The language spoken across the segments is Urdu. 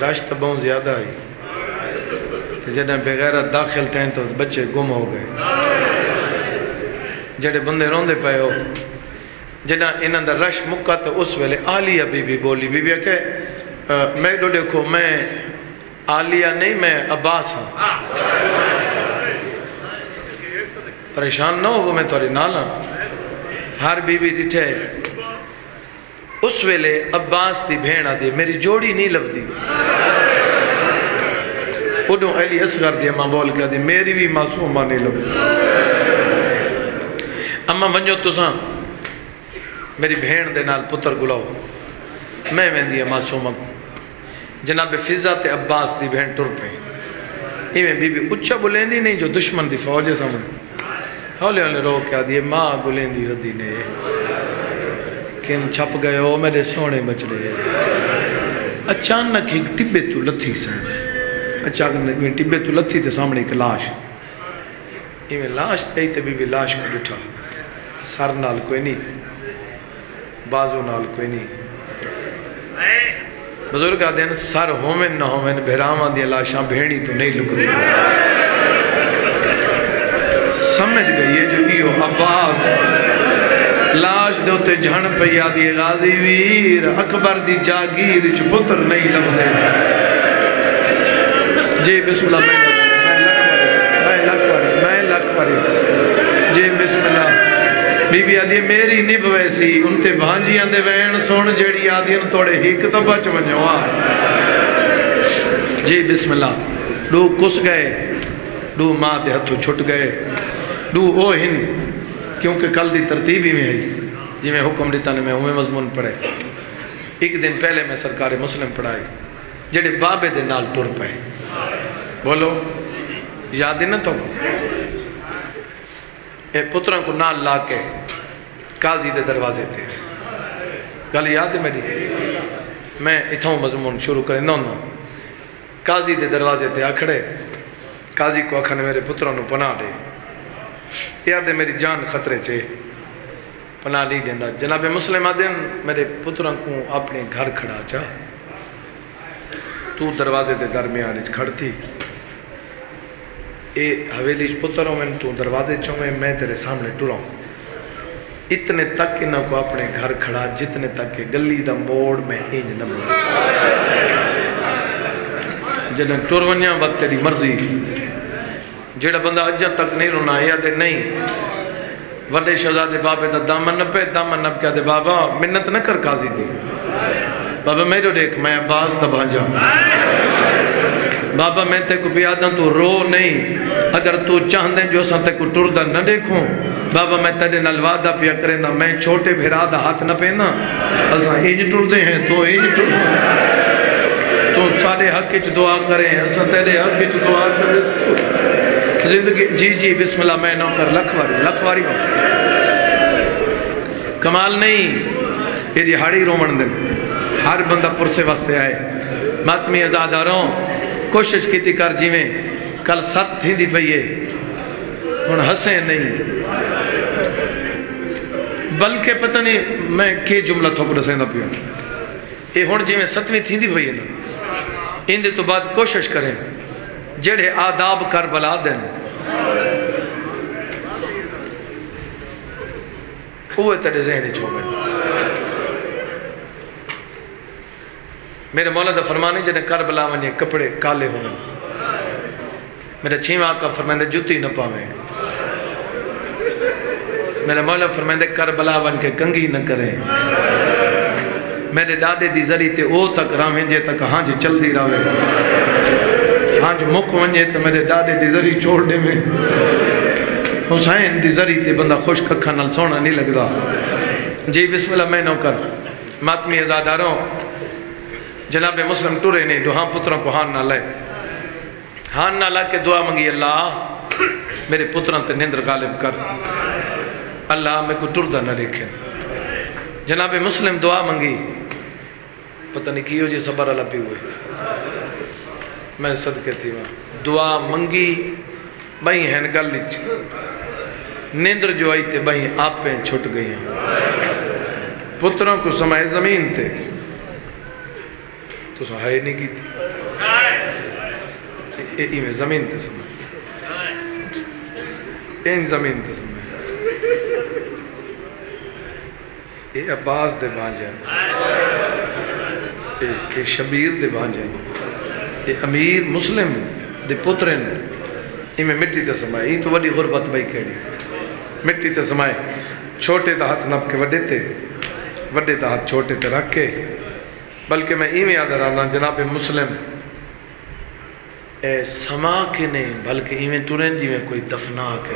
رش تو بہت زیادہ آئی جنہیں بغیرت داخل تھے تو بچے گم ہو گئے جڑے بندے روندے پے ہو جنہیں انہاں دا رش مکہ تو اس ویلے عالیہ بی بی بولی بی بی کہ میں دو دیکھو میں عالیہ نہیں میں عباس ہوں پریشان نہ ہو میں توری نالا ہر بی بی ڈٹھے اس ویلے عباس دی بھیڑا دی میری جوڑی نہیں لب دی اُنہوں علی اصغر دی اماں بول کے دی میری بھی معصومہ نہیں لب دی اماں ونجو تساں میری بھیڑ دے نال پتر گلاؤ میں ویندی معصومہ کو جناب فضا تے عباس دی بھیڑ ٹر پہ ایویں بی بی اچھا بلین دی نہیں جو دشمن دی فوج سامنے ہولے ہولے رو کیا دیئے ماں گلین دی ردی نے کن چھپ گئے ہو میرے سونے بچڑے اچانک ایک ٹبے تو لتھی سن اچانک ایک ٹبے تو لتھی تے سامنے ایک لاش ایویں لاش تے بی بی لاش کو ڈٹھا سر نال کوئی نہیں بازو نال کوئی نہیں بزرگ آدھے ہیں سر ہومن نہ ہومن بھیراواں دی لاشاں بھیڑی تو نہیں لک دی سمجھ گئی یہ جو ایو عباس لاش دے ہوتے جھن پیا دی غازی ویر اکبر دی جاگیر چھ پتر نہیں لب دے جی بسم اللہ میں لکھ پری جی بسم اللہ بی بی آدھی میری نب ویسی ان تے بھانجی آندے وین سون جیڑی آدھی ان توڑے ہی کتا بچ ونجوا جی بسم اللہ دو کس گئے دو ماں دے ہتھو چھٹ گئے دو او ہن کیونکہ کل دی ترتیبی میں ہے جی میں حکم دیتا نے میں ہوئے مضمون پڑھے ایک دن پہلے میں سرکار مسلم پڑھائی جیڑے بابے دے نال ٹر پہ بولو یاد ہی نہ تو اے پتروں کو نال لا کے قاضی دے دروازے تھے گل یاد ہے میری میں اتھاؤں مضمون شروع کریں نہ قاضی دے دروازے تھے آکھڑے قاضی کو آکھنے میرے پتروں نے پناہ دے یاد ہے میری جان خطرے چے پناہ نہیں دیندہ جناب مسلم آدھیں میرے پتروں کو اپنے گھر کھڑا چاہ تو دروازے دے درمیان کھڑتی اے حویلی پتروں میں تو دروازے چومیں میں تیرے سامنے ٹراؤں اتنے تک انہوں کو اپنے گھر کھڑا جتنے تک کہ گلی دا موڑ میں اینج نہ بڑھا جنہیں ٹرونیاں وقت تیری مرضی جیڑا بندہ اجا تک نہیں رونا یا دے نہیں وڈے شہزادے بابے دا دامن نہ پہ دامن نہ کیا دے بابا منت نہ کر قاضی دی بابا میرے دیکھ میں عباس تا بھانجا بابا میں تے کو پیاداں تو رو نہیں اگر تو چاہن دیں جو سن تے کو ٹردہ نہ دیکھوں بابا میں تیرے نلوادہ پیا کریں نا میں چھوٹے بھیرادہ ہاتھ نہ پینا اساں اینج ٹردے ہیں تو اینج ٹردے ہیں تو سارے حق کی دعا کریں اساں تیرے حق کی دعا کریں زندگی جی جی بسم اللہ میں نوکر لکھواری کمال نہیں یہ دہاڑی رومن دن ہر بندہ پرسے واسطے آئے ماتمی ازادہ رہوں کوشش کی تھی کر جی میں کل ست تھی دی پئیے ہن ہسیں نہیں بلکہ پتہ نہیں میں کی جملہ تھوک رسیں نہ پیوں یہ ہن جی میں ستویں تھی دی پئیے نا ان دے تو بعد کوشش کریں جڑے آداب کربلا دن اوہ تیرے ذہنی چھوڑے میرے مولا دا فرمانے جنہیں کربلا ونجے کپڑے کالے ہونے میرے چھیمہ آقا فرمائندے جوتی نہ پاویں میرے مولا فرمائندے کربلا ون کے کنگی نہ کریں میرے دادے دی ذری تے او تک راہیں جے تک ہاں جی چل دی راوے ہاں جو مک ونجے تو میرے دادے دی ذری چھوڑ دے میں حسین دی ذری تے بندہ خوش ککھا نال سونا نہیں لگدا جی بسم اللہ میں نوکر ماتمی ازاداروں جناب مسلم ٹورے نے دعا پتروں کو ہان نہ لائے کہ دعا منگی اللہ میرے پتروں تے نندر غالب کر اللہ میں کو ٹردہ نہ دیکھیں جناب مسلم دعا منگی پتہ نہیں کیوں جی صبر اللہ پی ہوئے میں صدقے تھی وہاں دعا منگی بھائی ہیں گل لچ نیندر جو آئی تے بھائی آپ پہ چھٹ گئی ہیں پتروں کو سمائے زمین تے تو سو ہے نہیں کی تھی زمین تے سمجھ این زمین تے سمجھ اے عباس دے بانجن اے شبیر دے بانجن اے امیر مسلم دے پترن میں مٹی تے سمائے یہ تو وڈی غربت بھائی کھیڑی مٹی تے سمائے چھوٹے تا ہاتھ نپ کے وڈے تے وڈے تا ہاتھ چھوٹے تے رکھ کے بلکہ میں ایویں یاد رہا جناب مسلم اے سما کے نہیں بلکہ ایویں ٹورن جی میں کوئی دفنا کے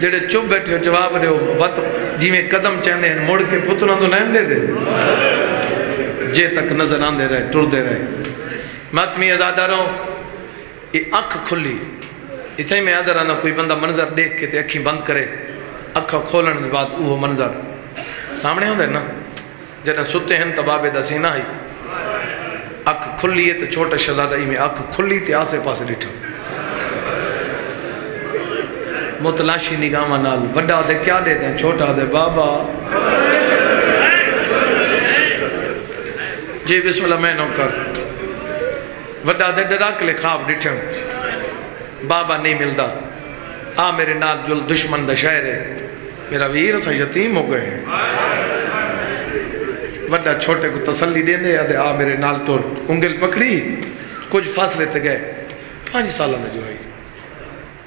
جڑے چپ بیٹھے ہو جواب رہے ہو وقت جی میں قدم چاہنے ہیں مڑ کے پتروں تو نہیں دے دے جے تک نظر آن دے رہے ٹر دے رہے ماتمی ازادہ رہو یہ اکھ کھلی اتنے میں یاد رہنا کوئی بندہ منظر دیکھ کے تے اکھی بند کرے اکھا کھولن کے بعد وہ منظر سامنے ہوں دے نا جنہیں ستے ہیں تبابے دا سینہ ہی اکھ کھلی ہے تو چھوٹا شہزادہ ہی میں اکھ کھلی تے آسے پاسے ڈٹھا متلاشی نگاہ نال وڈا دے کیا دے دیں چھوٹا دے بابا جی بسم اللہ میں نوکر وڈا دے ڈراکلے خواب ڈٹھا بابا نہیں ملدا آ میرے نال جل دشمن دا شہر ہے میرا ویر سا یتیم ہو گئے ہیں وڈا چھوٹے کو تسلی دے دے آ میرے نال ٹور انگل پکڑی کچھ فاصلے تے گئے 5 سالہ میں جو ہے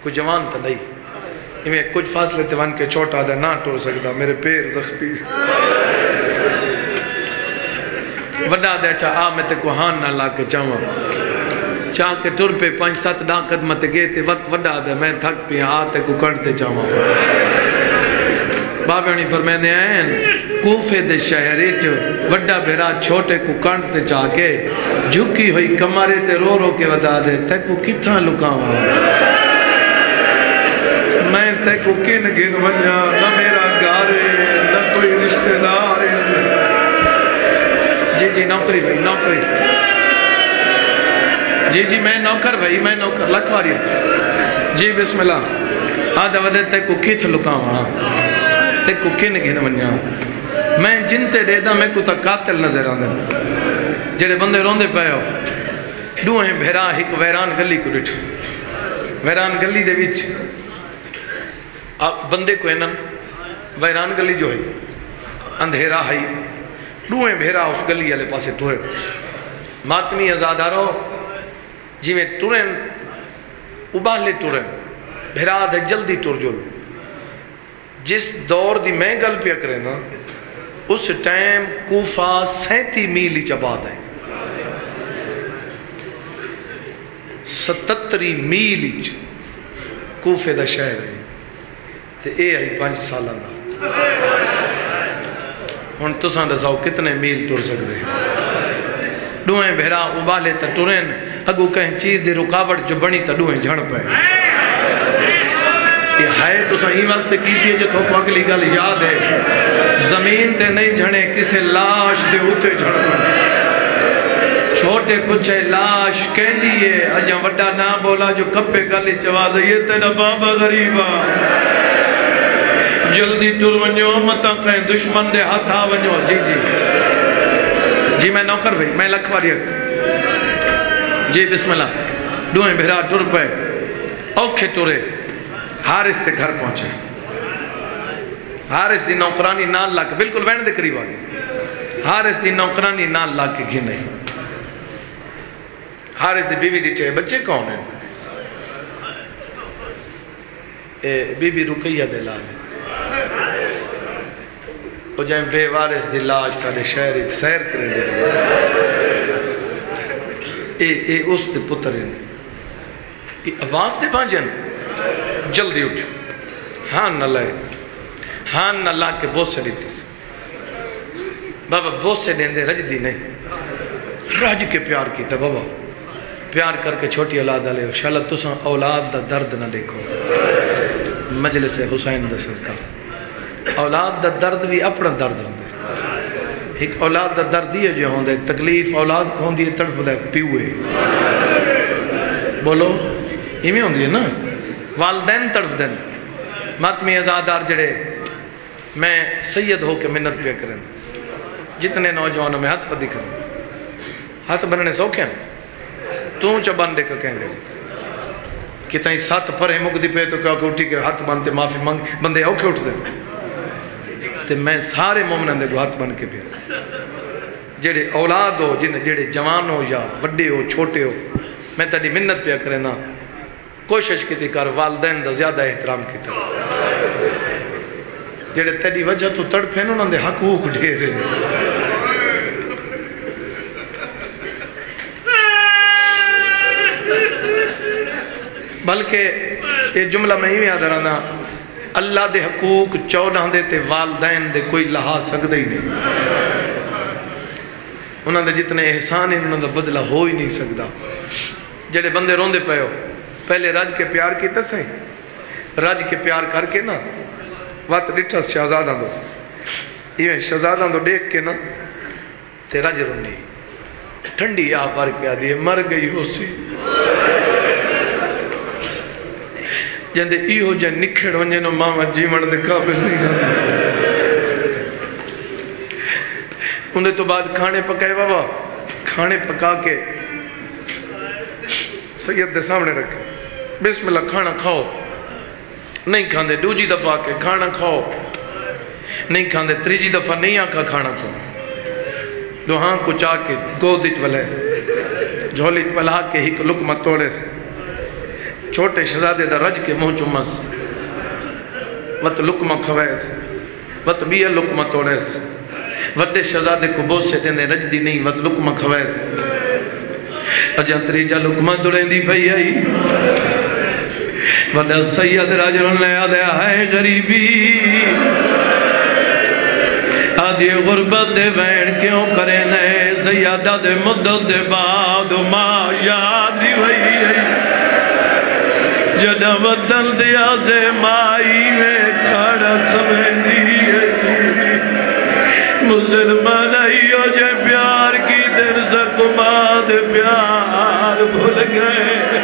کوئی جوان تا نہیں میں کچھ فاصلے تے ون کے چھوٹا دے نہ ٹور سکتا میرے پیر زخمی وڈا دے چاہ آ میں تے کو ہان نہ لا کے چاہاں چاہ کے ٹر پہ 5-7 ڈاں قدمت گئے تے وقت وڈا دے میں تھک پہ آتے کو کرتے چاہاں بابے انہی فرمینے ہیں کوفے دے شہرے جو وڈا بھیرا چھوٹے کو کرتے چاہ کے جھکی ہوئی کمارے تے رو رو کے ودا دے تے کو کتھاں لکاواں میں تے کو کن گن ونجا نہ میرا گارے نہ کوئی رشتہ دار جی نوکری بھائی نوکری جی میں نوکر بھائی میں نوکر لکھواری جی بسم اللہ آدھا ودے تے کو کتھ لکاواں تے کو کن گن ونجا میں جن تے دے دا میں کو تا قاتل نظر آندے جڑے بندے روندے پئے ہو دوہیں بھیرا ایک ویران گلی کو ڈٹھو ویران گلی دے وچ بندے کو انم ویران گلی جو ہے اندھیرا ہے دوہیں بھیرا اس گلی والے پاسے ٹورن ماتمی ازادارو جی میں ٹورن ابالے ٹورن بھیرا دے جلدی ٹور جول جس دور دی میں گل پیا کرے نا اس ٹائم کوفہ 37 میل چباد ہے 77 میل کوفے دا شہر ہے تے اے آئی 5 سالہ دا ان تو ساندہ ساؤ کتنے میل ٹور سکتے ہیں دوہیں بھیرا ابالے تا ٹورین اگو کہیں چیز دی رکاوٹ جو بنی تا دوہیں جھڑ پائے یہ ہے تو ساں ہی واسطے کی تھی جو تو کو اگلی گل یاد ہے زمین تے نہیں جھڑے کسے لاش دے ہوتے جھڑ پائے چھوٹے پچھے لاش کہہ دیئے اجاں وڈا نہ بولا جو کپے گلی چواز یہ تیرا بابا غریبا جلدی ٹر ونجو متا کہیں دشمن دے ہاتھ آ ونجو جی میں نوکر بھائی میں لکھواری جی بسم اللہ دوہیں بھیرا ٹر پہ اوکھے ٹورے حارث تے گھر پہنچے حارث دی نوکرانی نال لا کے بالکل وین دے قریب آگے حارث دی نوکرانی نال لا کے گھن رہی حارث دی بیوی ڈیٹھے بچے کون ہیں بی بی رقیہ دے لال وہ جائیں بے وارث دی لاش سارے شہر ایک سیر کریں دے اے اس دے پتر ہیں اے آواز دے بانجن جلدی اٹھ ہاں نہ لائے ہاں نہ لا کے بہت سے دیتی سے بابا بہت سے دیں دے رج دی نہیں رج کے پیار کی تھا بابا پیار کر کے چھوٹی اولاد آلے ہو شاءاللہ تساں اولاد دا درد نہ دیکھو مجلس حسین دا صدقہ اولاد دا درد بھی اپنا درد ہوندے ایک اولاد دا درد یہ جو ہوندے تکلیف اولاد کو ہوندی ہے تڑپ دے پیوئے بولو یہ میں ہوندی ہے نا والدین تڑپ دیں ماتمی ازادار جڑے میں سید ہو کے منت پہ کریں جتنے نوجوانوں میں ہاتھ پر دکھا ہاتھ بننے سوکھے ہیں تو چا بن دے کر کہیں دے کتنی سات پرے مک دی پہ تو کیا کہ اٹھی کے ہاتھ بنتے معافی مانگ بندے اوکھے اٹھ دے تے میں سارے مومنوں دے کو ہاتھ بن کے پہ جڑے اولاد ہو جڑے جوان ہو یا وڈے ہو چھوٹے ہو میں تیری منت پہ کرنا کوشش کی تھی کر والدین دا زیادہ احترام کی تھی جڑے تیری وجہ تو تڑپے انہوں نے حقوق ڈھیرے بلکہ یہ جملہ میں ہی یاد رہنا اللہ دے حقوق 14 دے تے والدین دے کوئی لہا سکتا ہی نہیں انہوں نے جتنے احسان ہیں انہوں نے بدلہ ہو ہی نہیں سکتا جڑے بندے روندے پہ ہو پہلے رج کے پیار کی تسیں رج کے پیار کر کے نا وقت ڈٹھا شہزادہ دو یہ شہزادہ دو دیکھ کے نا تے رج رونی ٹھنڈی آ پر کیا دیئے مر گئی ہو سی جندے ایہو جن نکھڑ ونجے نو ماما جیمن دے قابل نہیں آتے انہیں تو بعد کھانے پکائے بابا کھانے پکا کے سید دے سامنے رکھے بسم اللہ کھانا کھاؤ نہیں کھاندے دوجی دفعہ کے کھانا کھاؤ نہیں کھاندے تریجی دفعہ نہیں آکھا کھانا کھاؤ دوہاں کو چاہ کے گودج والے جھولیج والا کے ہک لکمہ توڑے سے چھوٹے شہزادے دا رج کے منہ چمس وط لکمہ کھویس وط بیہ لکمہ توڑیس وڈے شہزادے کو بوسے دینے رج دی نہیں وط لکمہ کھویس اجا تریجا لکمہ توڑیں دی بھئی آئی وڈا سید راجرن لے آدھے آئے غریبی آدھی غربت دے وین کیوں کریں نئے سیادہ دے مدد دے بعد ماں یاد ری بھئی آئی جدہ وطن دیا سے مائی میں کھڑا کھویں دی مسلمان آئیو جے پیار کی در سکماد پیار بھول گئے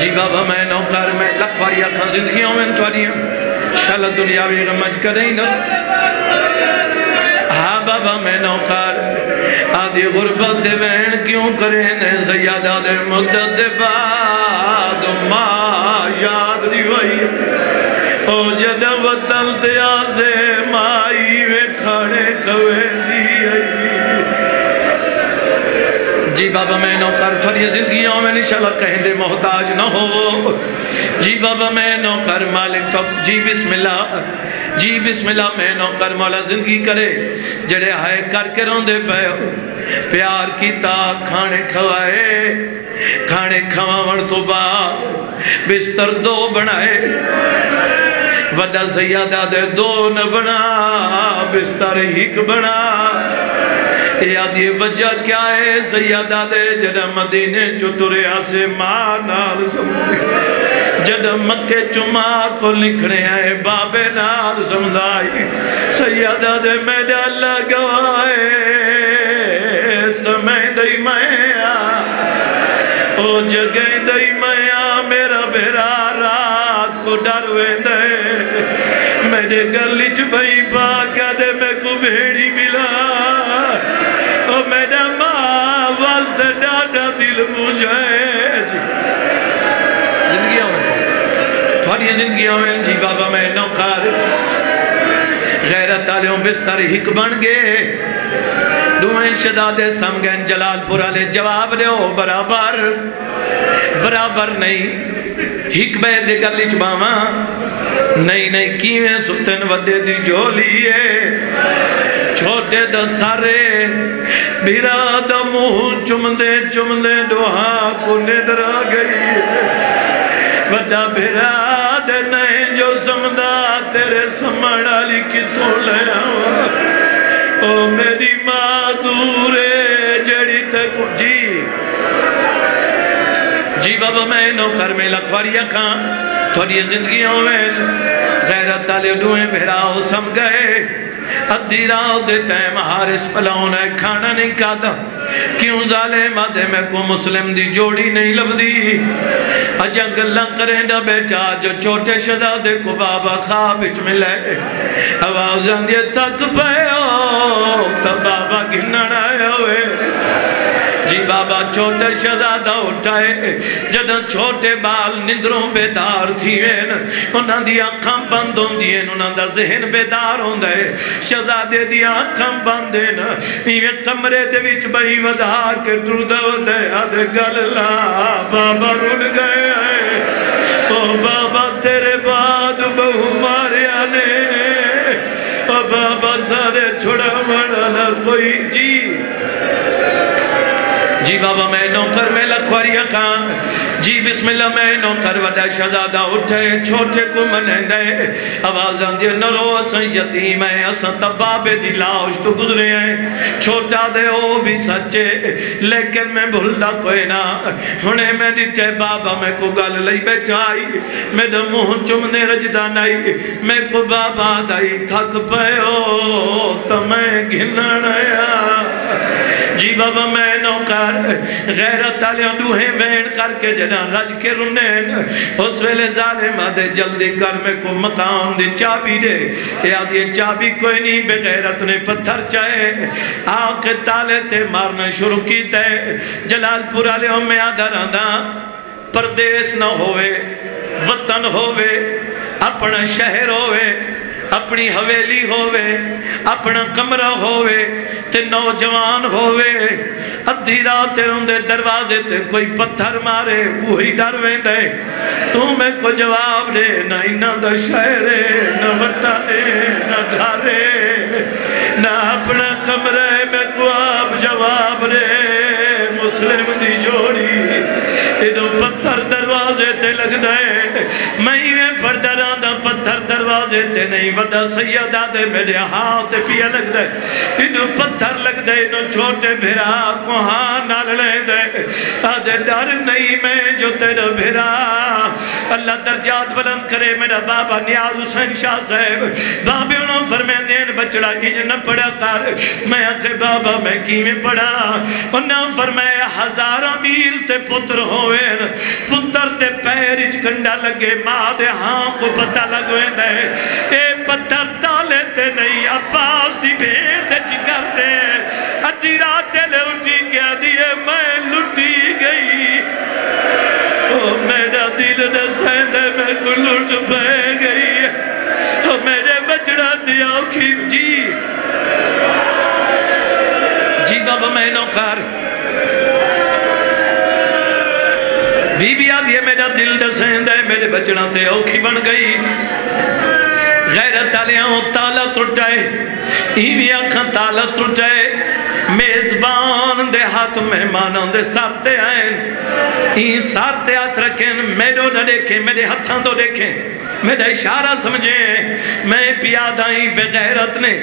جی بابا میں نوکر میں لکھواری آکھاں زندگیوں میں انتواریاں شاءاللہ دنیا بھی غمج کریں نا ہاں بابا میں نوکر آدھی غربت دے بین کیوں کریں نے سیادہ دے مدد دے بعد ماں یاد ریوائی او جدہ وطن تیا سے مائی میں کھانے کھویں دی جی بابا میں نوکر تھوڑی زندگیوں میں انشاءاللہ کہیں دے محتاج نہ ہو جی بابا میں نوکر مالک تو جی بسم اللہ میں نوکر مولا زندگی کرے جڑے آئے کر کے روندے پہ پیار کیتا کھانے کھوائے کھانے کھواون تو بعد بستر 2 بنائے وڈا سیادہ دے 2 نہ بنا بستر 1 بنا یاد یہ وجہ کیا ہے سیادہ دے جدہ مدینے جو تریا سے ماں نال سمجھے جدہ مکے چما کو لکھنے آئے بابے نال سمجھائی سیادہ دے میڈا لگوائے سمیں دئی میاں او جگہیں دئی میاں میرا بھیرا رات کو ڈرویں دے میرے گلیچ بھئی پاکہ دے میں کو بھیڑی ملا او میرا ماں واسطے ڈاڈا دل مجھے زندگیوں میں تھوڑی زندگیوں میں جی بابا میں نوکر غیرت آلیوں بستر 1 بن گئے دوئیں شدادے سمگین جلال پورا لے جواب دے ہو برابر نہیں 1 بے دے گلی چباما نہیں کیویں ستن ودے دی جو لیے چھوٹے دا سارے بھیرا دا منہ چمدے دوہاں کو ندر آ گئی وڈا بھیرا دے نہیں جو سمدہ تیرے سمڑا لی کتوں لے آؤں او میری ماں دورے جڑی تک جی بابا میں نوکر میں لکھواری اکھاں تھوڑی زندگیوں میں غیرت آلے ڈوئیں بھیراؤ سم گئے ادھی راؤ دے ٹائم حارس پلاؤں نے کھانا نہیں کھاتا کیوں ظالم آدھے میں کو مسلم دی جوڑی نہیں لبدی اجا گلہ کریں دا بیٹا جو چھوٹے شہزادے کو بابا خواب اچ ملے آواز آندھے تک پہ ہو تب بابا گھنڑ آئے ہوئے جی بابا چھوٹے شہزادہ اٹھائے جدہ چھوٹے بال نندروں بیدار تھیویں انہاں دی آنکھاں بند ہوں دین انہاں دا ذہن بیدار ہوں دے شہزادے دی آنکھاں بند دین ایویں کمرے دے وچ بھئی ودا کے ٹردہ دے آدھے گللا بابا رول گئے او بابا تیرے بعد بہو مارے آنے او بابا سارے چھوڑا مڑا کوئی جی بابا میں نوکر میں لکھواریہ کان جی بسم اللہ میں نوکر وڈا شہزادہ اٹھے چھوٹے کو منیں دے آواز آندھے نرو اساں یتیم ہیں اساں تبابے دی لاش تو گزرے ہیں چھوٹا دے او بھی سچے لیکن میں بھولدا کوئی نہ ہنے میں ڈٹے بابا میں کو گل لئی بیٹھائی میں دا منہ چمنے رجدہ نہیں میں کو بابا دائی تھک پے ہو تو میں گھنڑ آیا جی بابا میں نوکر غیرت آلیاں دوہیں وین کر کے جنا رج کے رنین اس ویلے ظالم آدھے جلدی کر میں کو مقام دی چابی دے یاد یہ چابی کوئی نہیں بے غیرت نے پتھر چاہے آنکھ تالے تے مارنا شروع کی تے جلال پورا لے میں آدھر آدھا پردیس نہ ہوئے وطن ہوئے اپنا شہر ہوئے اپنی حویلی ہوئے اپنا کمرہ ہوئے تے نوجوان ہوئے ادھی رات اندے دروازے تے کوئی پتھر مارے وہی ڈر ویندے تو میں کو جواب دے نہ انہ دا شہرے نہ وطنے نہ گھارے نہ اپنا کمرہ میں کو آپ جواب دے مسلم دی جوڑی انہوں پتھر دروازے تے لگ دے میں پردران دا پتھر دروازے تے نہیں وڈا سیدہ دے میرے ہاتھ پیا لگ دے انہوں پتھر لگ دے انہوں چھوٹے بھیرا کو ہاں نال لے دے آدھے ڈر نہیں میں جو تیرا بھیرا اللہ درجات بلند کرے میرا بابا نیاز حسین شاہ صاحب بابے انہوں فرمین دین بچڑا انج نہ پڑا کر میں آکھے بابا میں کی میں پڑا انہوں فرمایا ہزارہ میل تے پتر ہوئے پتر تے پیرچ کنڈا لگے ماں دے ہاں کو پتہ لگوے دے اے پتھر تالے تے نہیں عباس دی بھیڑ دے چکر دے ادھی راتے لے اٹھی گیا دیئے میں لٹی گئی او میرا دل نسے دے میں کو لٹ پہ گئی او میرے بچڑا دیا کی جی بابا میں نوکر بی بی آدھیے میرا دل دسیں دے میرے بچنا تے اوکھی بن گئی غیرت آلیاں تالا ترٹائے ایوی آنکھاں تالا ترٹائے میزبان دے ہاتھ مہمانوں دے سارتے آئیں این سارتے ہاتھ رکھیں میرو نہ دیکھیں میرے ہتھاں دو دیکھیں میرا اشارہ سمجھیں میں پیاد آئیں بے غیرت نے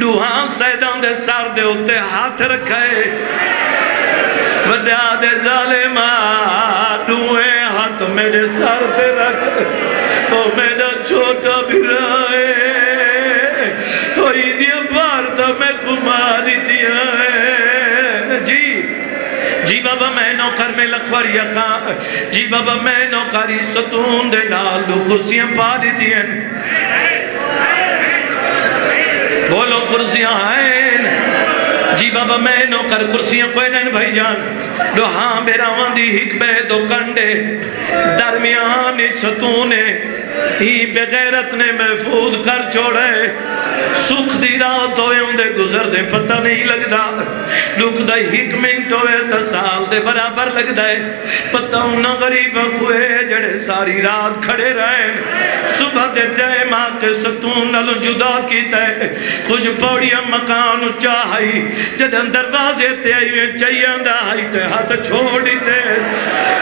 دوہاں سیدان دے سار دے ہوتے ہاتھ رکھائے وڈا دے ظالمہ دوئے ہاتھ میرے سار دے رکھ او میرا چھوٹا بھی رائے ہوئی دیا باردہ میں کماری دیا ہے جی بابا میں نوکر میں لکھواری اکاں جی بابا میں نوکری ستون دے نال دو کرسیاں پا دی دیا بولو کرسیاں آئین جی بابا میں نوکر کرسیاں کوئی نہیں بھائی جان دو ہاں بیراوان دی حکبے دو کنڈے درمیان ستونے ہی بے غیرت نے محفوظ کر چھوڑے سکھ دی رات ہوئے ہوں دے گزر دے پتہ نہیں لگ دا لکھ دا ایک منٹ ہوئے تا سال دے برابر لگ دائے پتہ انہا غریبہ کوئے جڑے ساری رات کھڑے رہیں صبح دے ٹائم آتے ستون نلو جدا کیتا ہے کچھ پوڑیاں مکان چاہائی جدن دروازے تے آئیویں چاہیاں دا آئی تے ہاتھ چھوڑی تے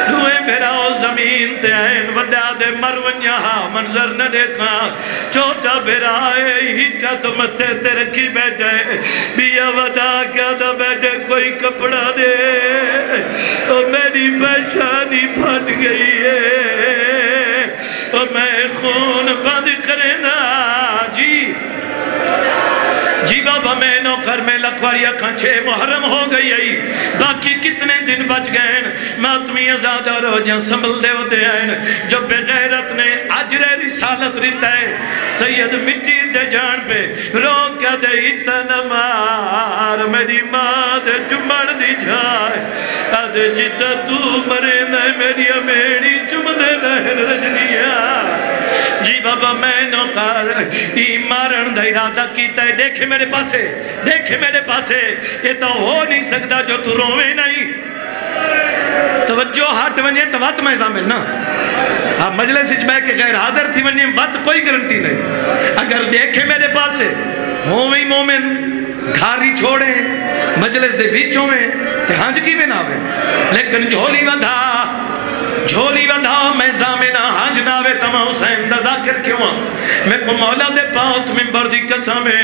دوئے بھیراؤ زمین تے آئین وڈا دے مرونیاں ہاں منظر نہ دیکھا چھوٹا بھیرائے ہی کا تو متے تے رکھی بیٹھے بیا ودا کیا تو بیٹھے کوئی کپڑا دے اور میری پیشانی پھٹ گئی ہے اور میں خون بند کرے نا جی بابا میں نوکر میں لکھواری اکھاں 6 محرم ہو گئی ہے باقی کتنے دن بچ گئے ماتمی ازادہ روجاں سنبھل دے ہوتے ہیں جو بے غیرت نے عجر رسالت رہتا ہے سید مٹی دے جان پہ روکہ دے اتنا مار میری ماں دے چمڑ دی جائے آدھے جیتا تو مرے نہ میری امیڑی چم دے نہر رجنیا جی بابا میں نوکر مارن دا ارادہ کیتا ہے دیکھے میرے پاسے یہ تو ہو نہیں سکتا جو تو روے نہیں توجہ ہٹ ونجے تو وقت میں زامن نا مجلس اجبے کے غیر حاضر تھی ونجے وقت کوئی گرنٹی نہیں اگر دیکھے میرے پاسے ہوئی مومن گھاری چھوڑیں مجلس دے ویچوں میں تے ہنج کی میں ناوے لیکن جھولی ودھا میں زامنہ ہنج ناوے تمہ حسین دا ذاکر کیوں میں کو مولا دے پاک منبر دی قسم ہے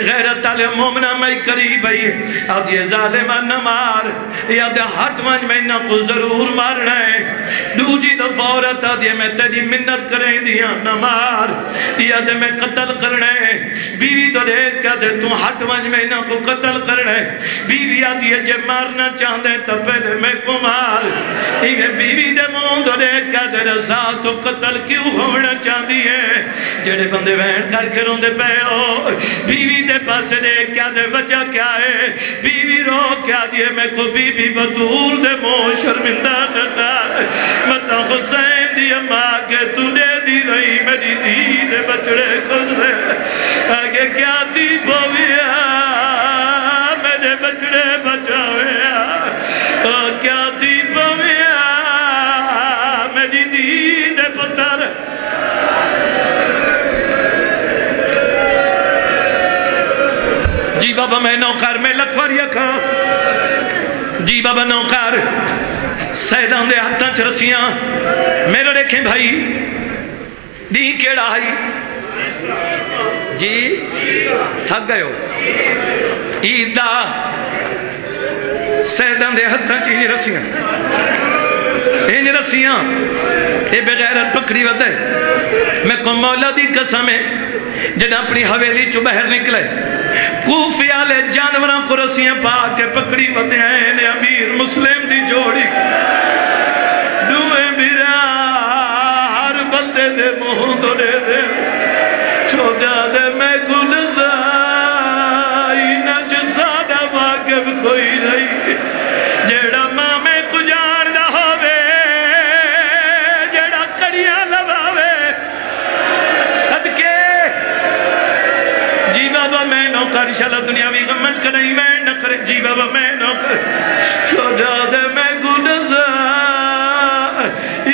غیرت علی مومنہ میں قریب ہے آدھی ظالمہ نہ مار یا دے ہٹ ونج میں نہ کو ضرور مارنا ہے دوجی دفعہ عورت آدھی میں تیری منت کریں دیا نہ مار یا دے میں قتل کرنا ہے بیوی تو دیکھ کہا دے تم ہٹ ونج میں نہ کو قتل کرنا ہے بیوی آدھی ہے جے مارنا چاہتے تو پہلے میں کو مار بیوی دے مون تو دیکھ کہا دے رسا تو قتل کیوں ہونا چاہتی ہے جڑے بندے وین کر کے روندے پہ ہو بیوی دے پاس دیکھ کیا دے وجہ کیا ہے بیوی رو کیا دیئے میں کو بیوی بطول دے مو شرمندہ نکار مطا حسین دی اماں کے تو دے دی رہی میری دی دے بچڑے خزرے آگے کیا تھی بویا میرے بچڑے بچاویا کیا تھی بویا میری دی دے پتر جی بابا میں نوکر میں لکھواری اکھاں جی بابا نوکر سیدان دے ہاتھاں چ رسیاں میرے دیکھیں بھائی دی کیڑا ہے جی تھک گئے ہو عیدہ سیدان دے ہاتھاں چ انج رسیاں اے بغیرت پکڑی ودے میں کو مولا دی قسم ہے جنہ اپنی حویلی چو بہر نکلے کوفی آلے جانوراں کو رسیاں پا کے پکڑی ودے ہیں امیر مسلم دی جوڑی دوئے بیرا ہر بندے دے مہوں دنے دے چھوڑا دے میں گلزائی نہ جزادہ واقف کوئی نہیں جیڑا ماں میں کجان دا ہووے جیڑا کڑیاں لباوے صدقے جی بابا میں نوکر انشاءاللہ دنیاوی غمج کریں میں نہ کریں جی بابا میں نوکر چھوڑا دے میں گلزائی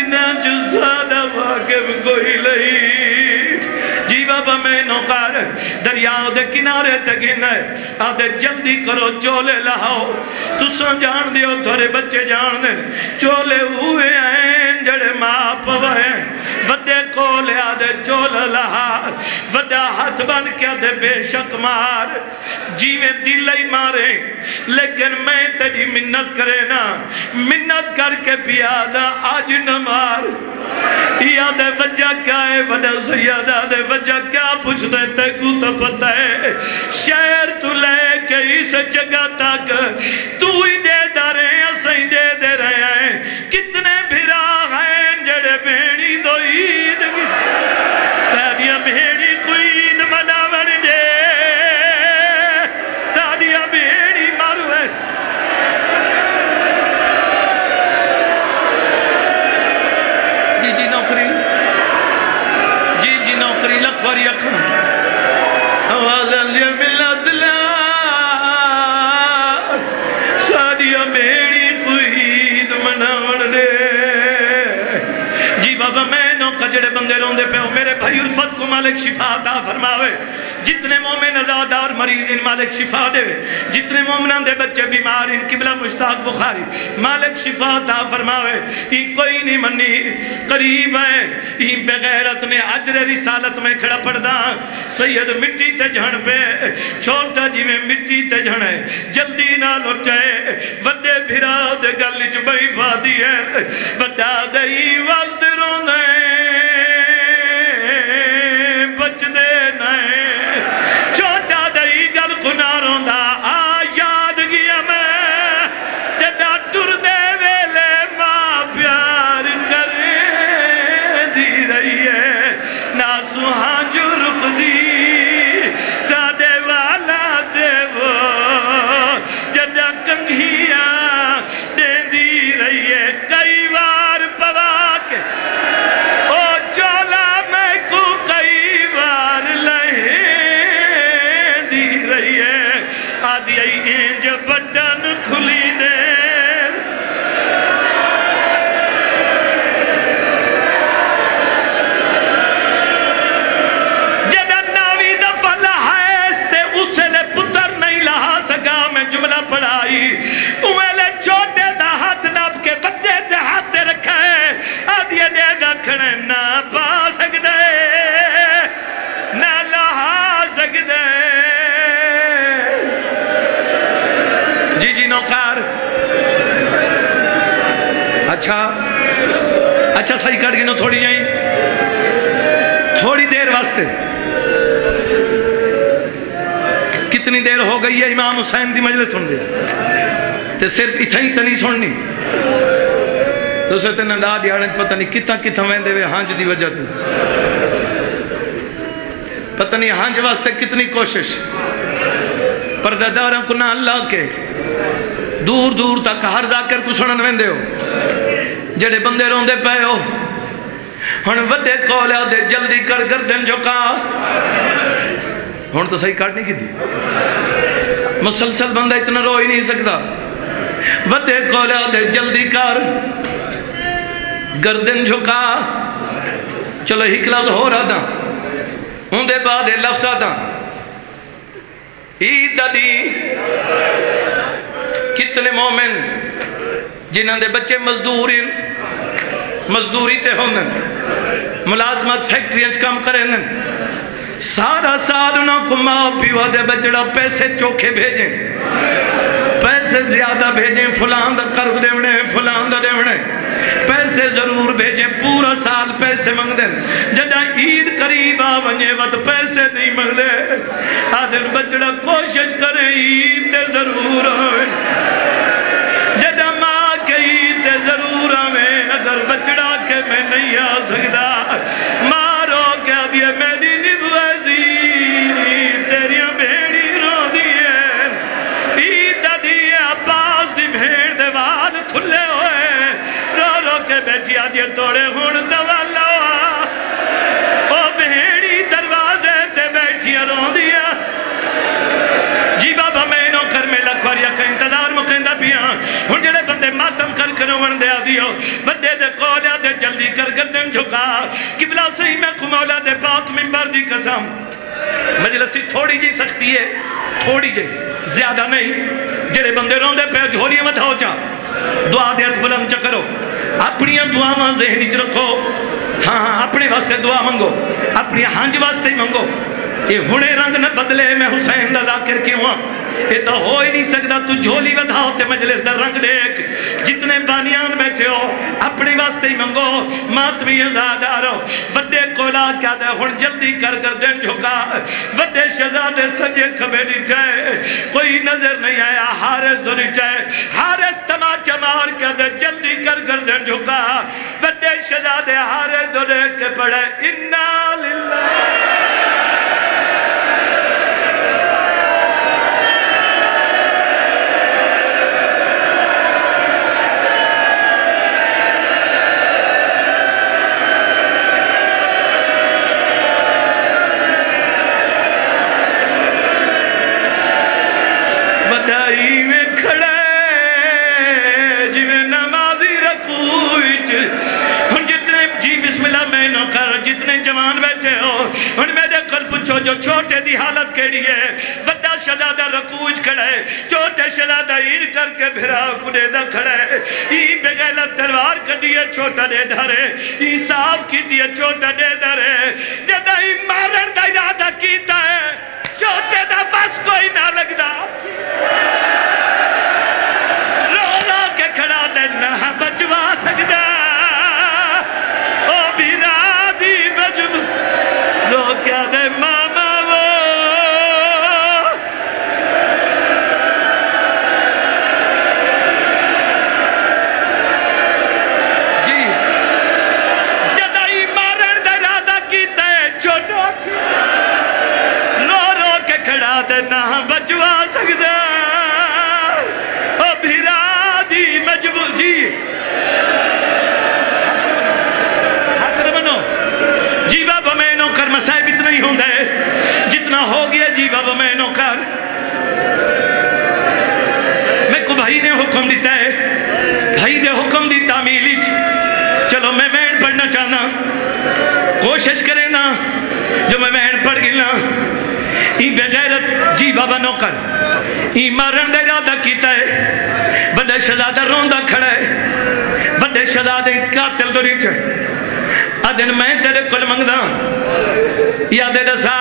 نہ جزادہ واقف کوئی نہیں جی بابا میں نوکر دریاؤ دے کنارے تے گھنے آدھے جلدی کرو چولے لہاؤ تساں جان دیو تھوڑے بچے جان دے چولے ہوئے ہیں جڑے ماں پوائے وڈے کولے آدھے چولے لہا وڈا ہاتھ بن کے آدھے بے شک مار جیویں دلئی مارے لیکن میں تیری منت کرے نا منت کر کے پیادہ آج نہ مار یادے وجہ کیا ہے وڈا سیادہ دے وجہ کیا پوچھ دے تے کو تو پتہ ہے شہر تو لے کے اس جگہ تک تو ہی دے دارے اسیں دے دے رہے ہیں کتنے بھرا ہیں جڑے بھیڑی دو عید کی سادیاں بھیڑی کو عید مناون دے سادیاں بھیڑی مارو ہے جی نوکری جی نوکری لکھواری اکھاں حوالہ ملت لا سادیاں بھیڑی کو عید مناون دے جی بابا میں نوکر جڑے بندے روندے پہ ہو میرے بھائی الفت کو مالک شفا عطا فرماوے جتنے مومن ازادار مریض ان مالک شفا دے جتنے مومنان دے بچے بیمار ان قبلہ مشتاق بخاری مالک شفا عطا فرماوے ان کوئی نہیں منی قریب ہے ان بغیرت نے عجر رسالت میں کھڑا پڑدا سید مٹی تے جھن پہ چھوٹا جی میں مٹی تے جھن ہے جلدی نہ لٹے وڈے بھرا دے گل چ بئی بادی ہے وڈا دئی وقت روندے بچ دے نئے چھوٹا دئی گل دی رہی ہے آدھی اینج بٹن کھلی دے جدہ ناوی دفع لحائز تے اسے لے پتر نہیں لہا سکا میں جملہ پڑھائی اوہلے چھوٹے دا ہاتھ ناب کے بڑے دے ہاتھ رکھا ہے آدھی دے رکھنے نہ پا سکتے نہ لہا سکتے جی نوکار اچھا صحیح کر گئے نو تھوڑی جائیں تھوڑی دیر واسطے کتنی دیر ہو گئی ہے امام حسین دی مجلس سن دیا تے صرف اتھا ہی تنی سننی تو اسے تے نندا دیانے پتہ نہیں کتھا ویندے وے ہانج دی وجہ تو پتہ نہیں ہانج واسطے کتنی کوشش پردہ کو نہ اللہ کے دور دور تک ہر ذاکر کو سنن ویندے ہو جڑے بندے روندے پے ہو ہن وڈے کولے دے جلدی کر گردن جھکا ہن تو صحیح کاٹ نہیں کی تھی مسلسل بندہ اتنا رو ہی نہیں سکتا وڈے کولے دے جلدی کر گردن جھکا چلو ایک لفظ ہو رہا تھا ان دے بعد لفظ آتا عید دی کتنے مومن جنہاں دے بچے مزدوری تے ہوندن ملازمت فیکٹری انچ کام کریں سارا سال انہوں کو ماں پیوا دے بچڑا پیسے چوکھے بھیجیں پیسے زیادہ بھیجیں فلان دا قرض دیونے فلان دا دیونے پیسے ضرور بھیجیں پورا سال پیسے مانگ دیں جدہ عید قریب آونجے وقت پیسے نہیں مانگ دے آدھن بچڑا کوشش کریں عید تے ضرور آویں جدہ ماں کے عید تے ضرور آویں اگر بچڑا کے میں نہیں آ سکتا مارو کیا دیا میری نبویزی تیریاں بھیڑی رو دیئے عید دیئے پاس دی بھیڑ دے وال کھلے ہوئے رو کے بیٹھی آدھیا توڑے ہون دوالا او بھیڑی دروازے تے بیٹھی رو دیا جی بابا میں نو کر میں لکھواریا کا انتظار مکندہ پیا ہن جڑے بندے ماتم کر کنو وندے آدھیو بندے دے قولیا دے جلدی کر گردن جھکا قبلہ صحیح میں کمولا دے پاک منبر دی قسم مجلسی تھوڑی جی سختی ہے تھوڑی جی زیادہ نہیں جڑے بندے روندے پہ جھولیے مت ہو چا دعا دیت بلند چکرو اپنی دعا ماں ذہنی چ رکھو ہاں اپنے واسطے دعا منگو اپنی ہانج واسطے منگو یہ ہونے رنگ نہ بدلے میں حسین دا ذاکر کیوں ہاں یہ تو ہو ہی نہیں سکتا تو جھولی ودھاؤ تے مجلس دا رنگ دیکھ جتنے بانیان بیٹھے ہو اپنی واسطے ہی منگو ماتمی ازادارو وڈے کولا کیا دے ہن جلدی کر گردن جھکا وڈے شہزادے سجے کھبے نٹھائے کوئی نظر نہیں آیا حارس دو نٹھائے حارس تماچہ مار کیا دے جلدی کر گردن جھکا وڈے شہزادے حارس دو دیکھ کے پڑھے انا للہ جو چھوٹے دی حالت کے لیے وڈا شہزادہ رکوج کھڑے چھوٹے شہزادہ ایر کر کے بھرا کنے دا کھڑے ای بغیلت تلوار کھڑیے چھوٹا دے دھرے ای صاف کی دیئے چھوٹا دے دھرے جدہ ای مارن دا ارادہ کیتا ہے چھوٹے دا بس کوئی نہ لگدا رو رو کے کھڑا دے نہ بچوا سکدا او بھیرا دی بجب رو کیا دے نہ بچوا سکتا او بھیرا دی مجبور جی ہاتھ بنو جی بابا میں نو کر مسائب اتنا ہی ہوں دے جتنا ہو گیا جی جی بابا میں نو کر میں کو بھائی نے حکم دیتا ہے بھائی دے حکم دی تعمیلی چلو میں وین پڑھنا چاہنا کوشش کریں نا جو میں وین پڑھ گلا این بے غیرت جی بابا نو کر این مارن دے ارادہ کیتا ہے بڑے شہزادہ روندہ کھڑا ہے بڑے شہزادے قاتل دوری چھے آدھن میں تیرے کل منگدہ یاد رسا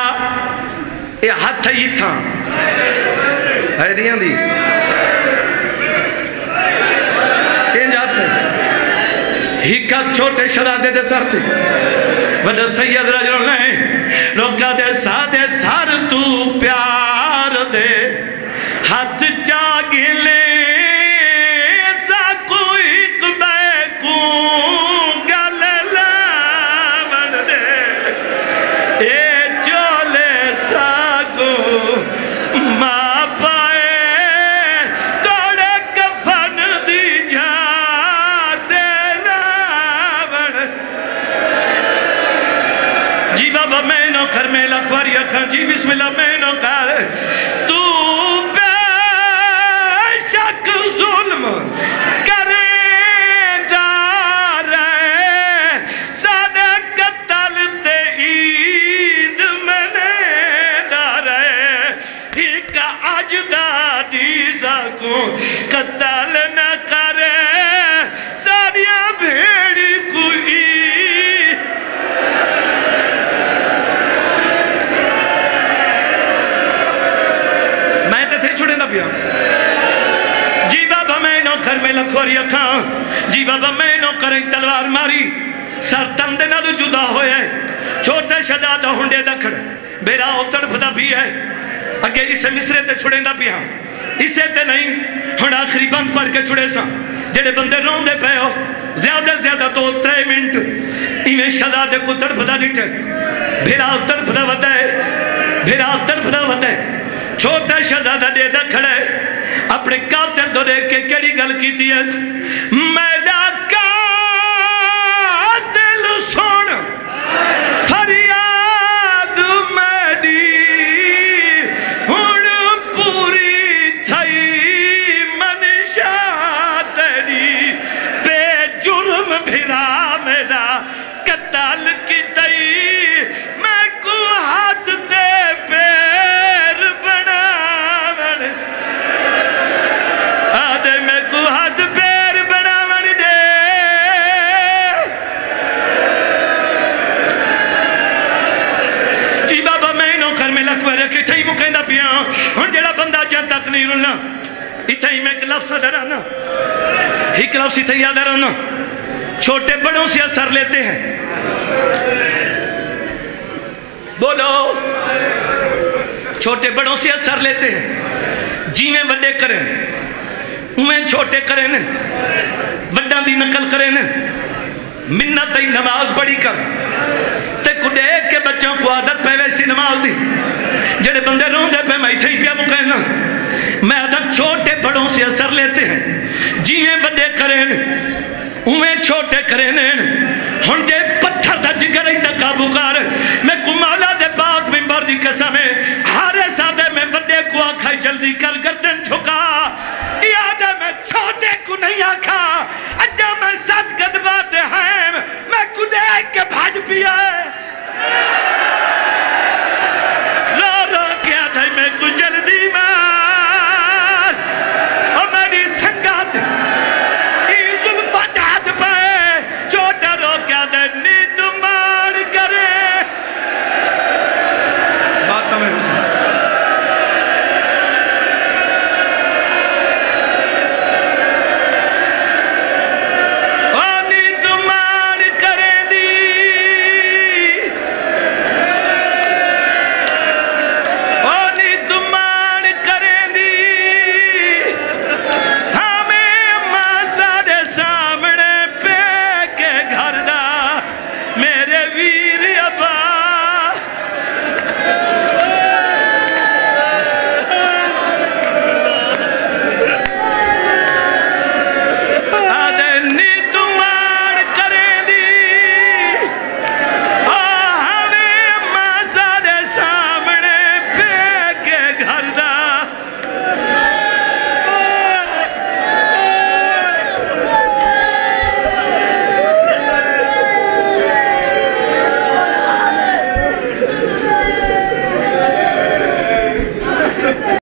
یہ ہاتھ ہی تھا حیریاں دی یہ جاتے ہی کا چھوٹے شہزادے دے سر تھے بڑا سید رجل نے روکا دے سار تو پیار دے ہاتھ جاگی لے جی بسم اللہ میں نو کر تو بے شک ظلم کریں دار سادہ قتل تے عید منے دار ایک اجدادی ساکو قتل نہ کرے ساریاں بھیڑی کوئی جی بابا میں نو کر میں لکھوری اکھاں جی بابا میں نو کریں تلوار ماری سر تندے نہ دو جدا ہوئے چھوٹے شہزادہ ہنڈے دکھڑ بیرا اتر پھدا بھی ہے اگے اسے مصرے تے چھڑیں دا بھی ہاں اسے تے نہیں ہن آخری بند پڑھ کے چھڑے ساں جڑے بندے رون دے پہ ہو زیادہ 2-3 منٹ ایویں شہزادے کو اتر پھدا نیٹھے بیرا اتر پھدا ودا ہے بیرا اتر پھدا ودا ہے چھوٹا شہزادہ دے دا کھڑا ہے اپنے قاتل دو دیکھ کے کیڑی گل کی تھی ہے میرا قاتل سن فریاد میری ہن پوری تھئی منشا تیری بے جرم بھرا میرا قتل کی تئی میں کو ہاتھ دے پیر آدھے میں کو ہاتھ پیر بناون دے جی بابا میں نو کر میں لکھوے رکھے تھا ہی مکہندہ پیاں ہن جڑا بندہ جان تک نہیں رلنا اتھا ہی میں ایک لفظ ڈرانا ایک لفظ اتھا ہی یاد رہنا چھوٹے بڑوں سے اثر لیتے ہیں بولو چھوٹے بڑوں سے اثر لیتے ہیں جی میں بڑے کریں میں چھوٹے کریں وڈاں دی نقل کریں منت ہی نماز بڑی کر تے کڈے کے بچوں کو عادت پہ ویسی نماز دی جڑے بندے رون دے پہ میں تھے پیا وہ کہنا میں عادت چھوٹے بڑوں سے اثر لیتے ہیں جی میں بڑے کریں میں چھوٹے کریں ہن دے پتھر دا جگر ہی دا قابو کر میں کو مولا دے پاک ممبر دی قسم ہے ہارے سادے میں بڑے کو آکھائی جلدی کر گردن جھکا یادہ میں چھوٹے کو نہیں آکھا اجا میں ساتھ قدمات ہیں میں کو دیکھ کے بھاج پیا